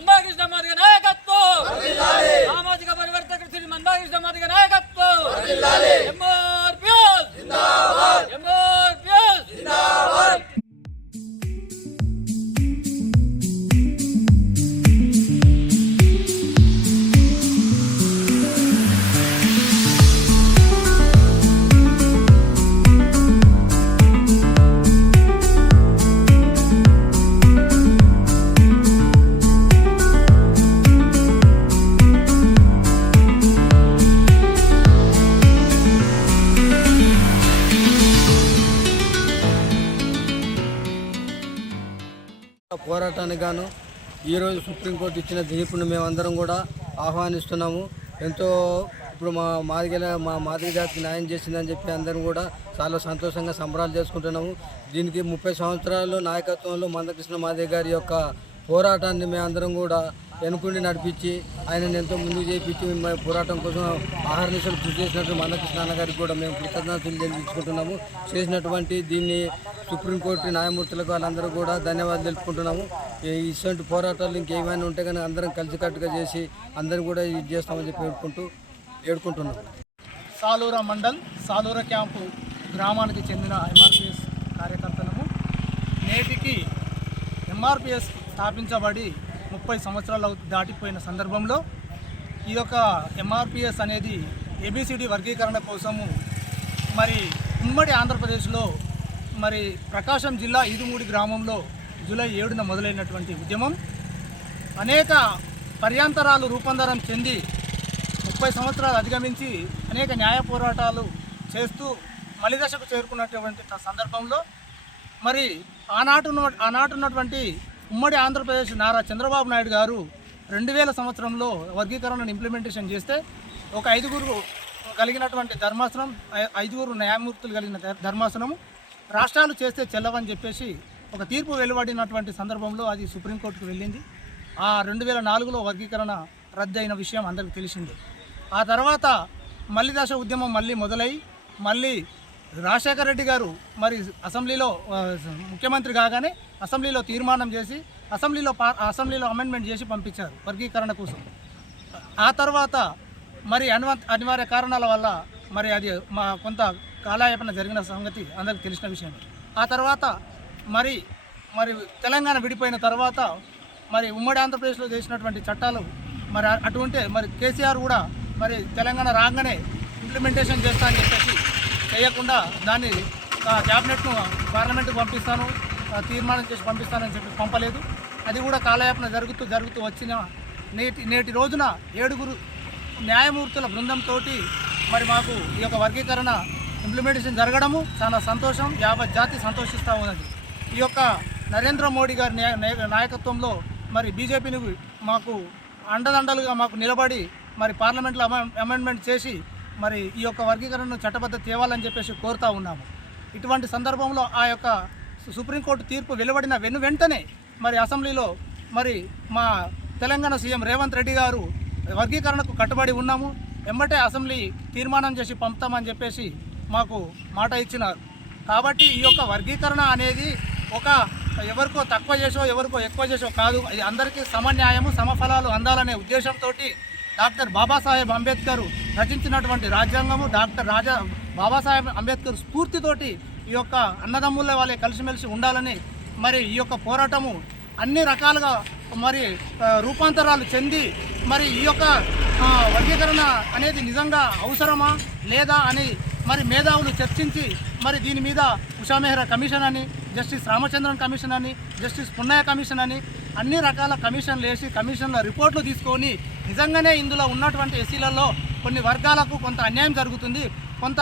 మందాకృష్ణ మాదిగ నాయకత్వం. సామాజిక పరివర్తక శ్రీ మందాకృష్ణ మాదిగ నాయకత్వం పోరాటానికి గాను ఈరోజు సుప్రీంకోర్టు ఇచ్చిన తీర్పును మేమందరం కూడా ఆహ్వానిస్తున్నాము. ఎంతో ఇప్పుడు మా మాదిగల మా మాదిరి జాతికి న్యాయం చేసిందని చెప్పి అందరం కూడా చాలా సంతోషంగా సంబరాలు చేసుకుంటున్నాము. దీనికి ముప్పై సంవత్సరాలు నాయకత్వంలో మందకృష్ణ మాదిరి గారి యొక్క పోరాటాన్ని మేమందరం కూడా వెనుకుండి నడిపించి ఆయనను ఎంతో ముందుకు చేయించి మా పోరాటం కోసం ఆహార నిశలు కృషి చేసినట్టు మందకృష్ణ నాన్న గారికి కూడా మేము కృతజ్ఞతలు చెల్లించుకుంటున్నాము చేసినటువంటి దీన్ని సుప్రీంకోర్టు న్యాయమూర్తులకు వాళ్ళందరూ కూడా ధన్యవాదాలు తెలుపుకుంటున్నాము. ఇటువంటి పోరాటాలు ఇంకేమైనా ఉంటే కానీ అందరం కలిసికట్టుగా చేసి అందరం కూడా ఇది చేస్తామని చెప్పి వేడుకుంటూ వేడుకుంటున్నాం. సాలూరా మండల్ సాలూర క్యాంపు గ్రామానికి చెందిన ఎంఆర్పిఎస్ కార్యకర్తలము. నేటికి ఎంఆర్పిఎస్ స్థాపించబడి ముప్పై సంవత్సరాలు దాటిపోయిన సందర్భంలో ఈ యొక్క ఎంఆర్పిఎస్ అనేది ఏబిసిడి వర్గీకరణ కోసము మరి ఉమ్మడి ఆంధ్రప్రదేశ్లో మరి ప్రకాశం జిల్లా ఈదుమూడి గ్రామంలో జూలై ఏడున మొదలైనటువంటి ఉద్యమం. అనేక పర్యాంతరాలు రూపాంతరం చెంది ముప్పై సంవత్సరాలు అధిగమించి అనేక న్యాయ పోరాటాలు చేస్తూ మలిదశకు చేరుకున్నటువంటి సందర్భంలో మరి ఆనాటున్న ఆనాటున్నటువంటి ఆనాటు ఉన్నటువంటి ఉమ్మడి ఆంధ్రప్రదేశ్ నారా చంద్రబాబు నాయుడు గారు రెండు వేల సంవత్సరంలో వర్గీకరణను ఇంప్లిమెంటేషన్ చేస్తే ఒక ఐదుగురు కలిగినటువంటి ధర్మాసనం ఐదుగురు న్యాయమూర్తులు కలిగిన ధర్మాసనము రాష్ట్రాలు చేస్తే చెల్లవని చెప్పేసి ఒక తీర్పు వెలువడినటువంటి సందర్భంలో అది సుప్రీంకోర్టుకు వెళ్ళింది. ఆ రెండు వేల నాలుగులో వర్గీకరణ రద్దయిన విషయం అందరికీ తెలిసింది. ఆ తర్వాత మళ్ళీ దశ ఉద్యమం మళ్ళీ మొదలై మళ్ళీ రాజశేఖర రెడ్డి గారు మరి అసెంబ్లీలో ముఖ్యమంత్రి కాగానే అసెంబ్లీలో తీర్మానం చేసి అసెంబ్లీలో అసెంబ్లీలో అమెండ్మెంట్ చేసి పంపించారు వర్గీకరణ కోసం. ఆ తర్వాత మరి అనివ అనివార్య కారణాల వల్ల మరి అది మా కొంత కాలయాపన జరిగిన సంగతి అందరికి తెలిసిన విషయం. ఆ తర్వాత మరి మరి తెలంగాణ విడిపోయిన తర్వాత మరి ఉమ్మడి ఆంధ్రప్రదేశ్లో చేసినటువంటి చట్టాలు మరి అటువంటి మరి కేసీఆర్ కూడా మరి తెలంగాణ రాగానే ఇంప్లిమెంటేషన్ చేస్తా అని చెప్పేసి వేయకుండా దాన్ని ఆ, క్యాబినెట్ను పార్లమెంట్కి పంపిస్తాను తీర్మానం చేసి పంపిస్తానని చెప్పి పంపలేదు. అది కూడా కాలయాపన జరుగుతూ జరుగుతూ వచ్చిన నేటి నేటి రోజున ఏడుగురు న్యాయమూర్తుల బృందంతో మరి మాకు ఈ యొక్క వర్గీకరణ ఇంప్లిమెంటేషన్ జరగడము చాలా సంతోషం యావత్ జాతి సంతోషిస్తూ ఉన్నది. ఈ యొక్క నరేంద్ర మోడీ గారి నాయకత్వంలో మరి బీజేపీని మాకు అండదండలుగా మాకు నిలబడి మరి పార్లమెంట్లో అమెండ్మెంట్ చేసి మరి ఈ యొక్క వర్గీకరణను చట్టబద్ధ తేవాలని చెప్పేసి కోరుతా ఉన్నాము. ఇటువంటి సందర్భంలో ఆ యొక్క సు- సుప్రీంకోర్టు తీర్పు వెలువడిన వెను వెంటనే మరి అసెంబ్లీలో మరి మా తెలంగాణ సీఎం రేవంత్ రెడ్డి గారు వర్గీకరణకు కట్టుబడి ఉన్నాము. ఎమ్మటే అసెంబ్లీ తీర్మానం చేసి పంపుతామని చెప్పేసి మాకు మాట ఇచ్చినారు. కాబట్టి ఈ యొక్క వర్గీకరణ అనేది ఒక ఎవరికో తక్కువ చేసో ఎవరికో ఎక్కువ చేసో కాదు. ఇది అందరికీ సమన్యాయము సమఫలాలు అందాలనే ఉద్దేశంతో డాక్టర్ బాబాసాహెబ్ అంబేద్కర్ రచించినటువంటి రాజ్యాంగము డాక్టర్ రాజా బాబాసాహెబ్ అంబేద్కర్ స్ఫూర్తితోటి ఈ యొక్క అన్నదమ్ముల వాళ్ళే కలిసిమెలిసి ఉండాలని మరి ఈ యొక్క పోరాటము అన్ని రకాలుగా మరి రూపాంతరాలు చెంది మరి ఈ యొక్క వర్గీకరణ అనేది నిజంగా అవసరమా లేదా అని మరి మేధావులు చర్చించి మరి దీని మీద ఉషా మెహ్రా కమిషన్ అని జస్టిస్ రామచంద్రన్ కమిషన్ అని జస్టిస్ పున్నయ్య కమిషన్ అని అన్ని రకాల కమిషన్లు వేసి కమిషన్ల రిపోర్ట్లు తీసుకొని నిజంగానే ఇందులో ఉన్నటువంటి ఎస్సీలలో కొన్ని వర్గాలకు కొంత అన్యాయం జరుగుతుంది. కొంత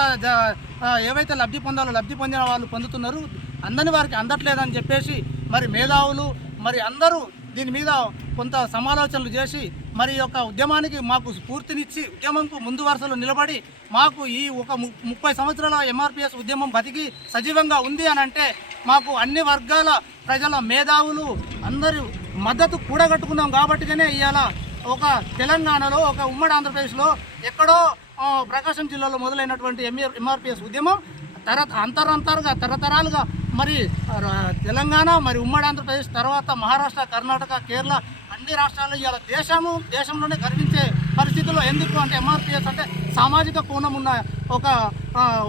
ఏవైతే లబ్ధి పొందాలో లబ్ధి పొందిన వాళ్ళు పొందుతున్నారు. అందని వారికి అందట్లేదని చెప్పేసి మరి మేధావులు మరి అందరూ దీని మీద కొంత సమాలోచనలు చేసి మరి యొక్క ఉద్యమానికి మాకు స్ఫూర్తినిచ్చి ఉద్యమంకు ముందు వరుసలో నిలబడి మాకు ఈ ఒక ము- ముప్పై సంవత్సరాల ఎంఆర్పిఎస్ ఉద్యమం బతికి సజీవంగా ఉంది అని అంటే మాకు అన్ని వర్గాల ప్రజల మేధావులు అందరూ మద్దతు కూడగట్టుకున్నాం కాబట్టిగానే ఇవాళ ఒక తెలంగాణలో ఒక ఉమ్మడి ఆంధ్రప్రదేశ్లో ఎక్కడో ప్రకాశం జిల్లాలో మొదలైనటువంటి ఎంఆర్ ఎంఆర్పిఎస్ ఉద్యమం తర అంతరంతరుగా తరతరాలుగా మరి తెలంగాణ మరి ఉమ్మడి ఆంధ్రప్రదేశ్ తర్వాత మహారాష్ట్ర కర్ణాటక కేరళ అన్ని రాష్ట్రాలు ఇవాళ దేశము దేశంలోనే గర్వించే పరిస్థితుల్లో ఎందుకు అంటే ఎంఆర్పిఎస్ అంటే సామాజిక కోణం ఉన్న ఒక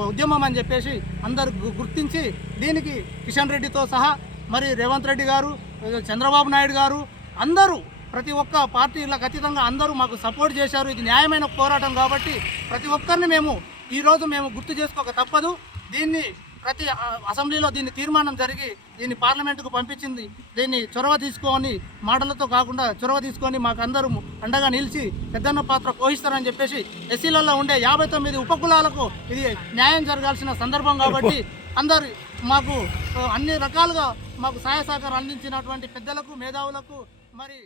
ఉద్యమం అని చెప్పేసి అందరు గుర్తించి దీనికి కిషన్ రెడ్డితో సహా మరి రేవంత్ రెడ్డి గారు చంద్రబాబు నాయుడు గారు అందరూ ప్రతి ఒక్క పార్టీలకు అతీతంగా అందరూ మాకు సపోర్ట్ చేశారు. ఇది న్యాయమైన పోరాటం కాబట్టి ప్రతి ఒక్కరిని మేము ఈరోజు మేము గుర్తు చేసుకోక తప్పదు. దీన్ని ప్రతి అసెంబ్లీలో దీన్ని తీర్మానం జరిగి దీన్ని పార్లమెంటుకు పంపించింది. దీన్ని చొరవ తీసుకొని మాటలతో కాకుండా చొరవ తీసుకొని మాకు అందరూ అండగా నిలిచి పెద్దన్న పాత్ర పోషిస్తారని చెప్పేసి ఎస్సీలలో ఉండే యాభై తొమ్మిది ఉపకులాలకు ఇది న్యాయం జరగాల్సిన సందర్భం కాబట్టి అందరు మాకు అన్ని రకాలుగా మాకు సహాయ సహకారం అందించినటువంటి పెద్దలకు మేధావులకు మరి